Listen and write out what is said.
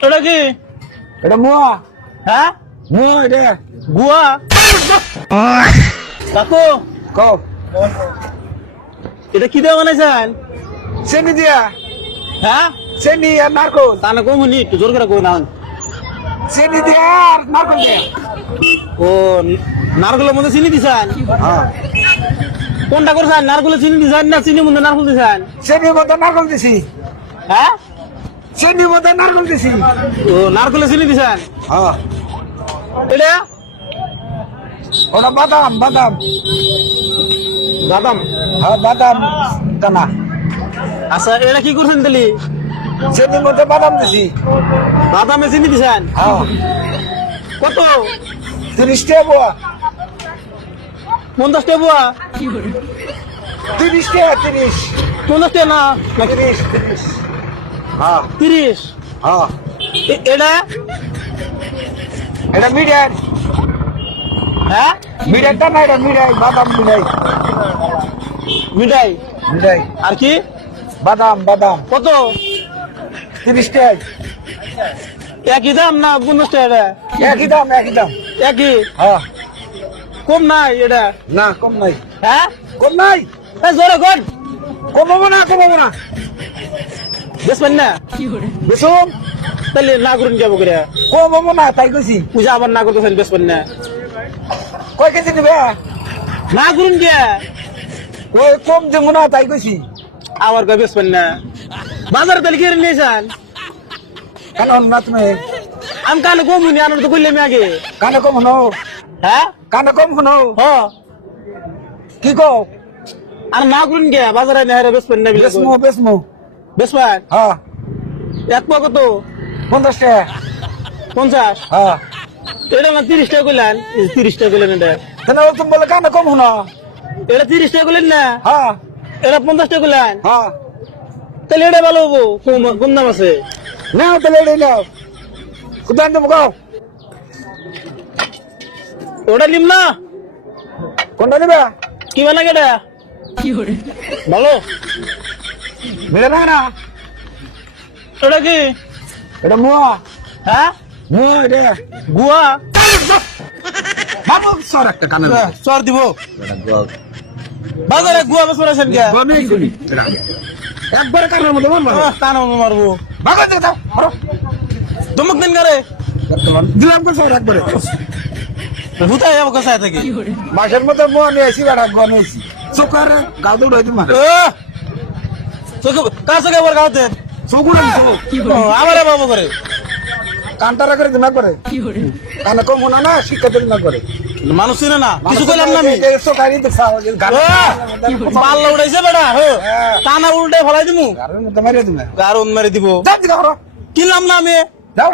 এটা কি? এটা মুয়া। হ্যাঁ? মুয়া এটা। গুয়া কাকু? কও। এটা কি দিয়ে বানাইছেন? চেনি দিয়া। হ্যাঁ? চেনি আর নারকল। তা না কমুনি একটু জোর করে কই না। চেনি দিয়া আর নারকল দিয়া। ও নারকেলের মধ্যে চিনি দিছেন? হ্যাঁ। কোনটা করছেন? নারকেলের চিনি দিছেন না চিনি মধ্যে নারকেল দিছেন? চেনির মধ্যে নারকল দিছি। হ্যাঁ? চেনির মধ্যে নারকল দিছি। ও নারকেলের চিনি দিছেন? হ্যাঁ। এটা? ওটা বাদাম বাদাম। বাদাম? হ্যাঁ বাদাম দানা। আচ্ছা এটা কি করছেন তাহলে? চেনির মধ্যে বাদাম দিছি। বাদামে চিনি দিছেন? হ্যাঁ। কত? তিরিশ টাকা বুয়া পঞ্চাশ টাকা বুয়া তিরিশ টাকা তিরিশ। পঞ্চাশ টাকা না? তিরিশ তিরিশ। হ্যাঁ। তিরিশ। হ্যাঁ। এটা? এটা মিডিয়ার হ্যাঁ? মিডিয়ারটা না এটা মিডিয়াই বাদাম মিডিয়াই মিঠাই মিডিয়াই আর কি? বাদাম বাদাম। কত? তিরিশ টাকা একই দাম না পঞ্চাশ টাকা একই দাম একই দাম। একই? হ্যাঁ। কম নাই এটা? না কম নাই। হ্যাঁ? কম নাই? জোরে কর। কমাবো না কমাবো না। বেসবেন না বেসুন তাহলে না করুন যাব করে কমাবো না তাই কইছি। পূজা আবার না করতেছেন বেসবেন না কয় কেজি নিবে না করুন কে? ওই কম দেবো না তাই কইছি। আবার কয় বেসবেন না বাজারে তাহলে কিনে নিয়েছেন? কেন না তুমি? আমি কানে কম নি আনন্দ করলাম আগে। কানে কম শুনো। হ্যাঁ? কানে কম শুনো। হ। কি কও? আর না করুন কে? বাজারে না হেরে বেসবেন না বেসমু বেসমু। বেসবেন হ্যাঁ। এক পা কত? পঞ্চাশ টাকা। পঞ্চাশ? হ্যাঁ। এটা না তিরিশ টাকা করলেন তিরিশ টাকা করলেন এটা। কেন তুমি বলে কানে কম শুনো? এটা তিরিশ টাকা করলেন না? হ্যাঁ। এটা পঞ্চাশ টাকা করলেন হ্যাঁ। তাহলে এটা ভালো হব। কম- কম দাম আছে। নাও তাহলে এটাই নাও। কোথায় দেবো গাও ওটা নিম না? কোনটা নিবে? কি বানা কেটা ভালো। মিলে না না ওটা কি? এটা মুয়া হ্যাঁ? মুয়া এটা গুয়া? বাবু সর একটা কানে চর দিব। বাজারে গুয়া বেসবেন আছেন কে? করি একবারে কানের মধ্যে মারবা। আহ, কান মারবো। বাবা দেখে দাও মারো। দমক দিন করে। দিলাম কো সর একবারে। হুতাই যাব কাছে থেকে? মাসের মধ্যে মুয়া নিয়ে আসি বেড়া গন হয়েছি চোখারে গাও দৌড় মারে। চোখে কাছে একবার কাজ দেন? চোখ আমারে বাবু করে? কান্টারা করে? না করে? কানে কম না না শিক্ষা দিল না করে মানুষ চিনে না। কিছু করলাম না আমি? চোখারি দেখছা পাল্লা উঠাইছে বেটা হো। হ্যাঁ। টানা উল্টে ফলাই দিমু? গারুন মারি দিব। গারুন মারি দিব কিনলাম না আমি? যাও।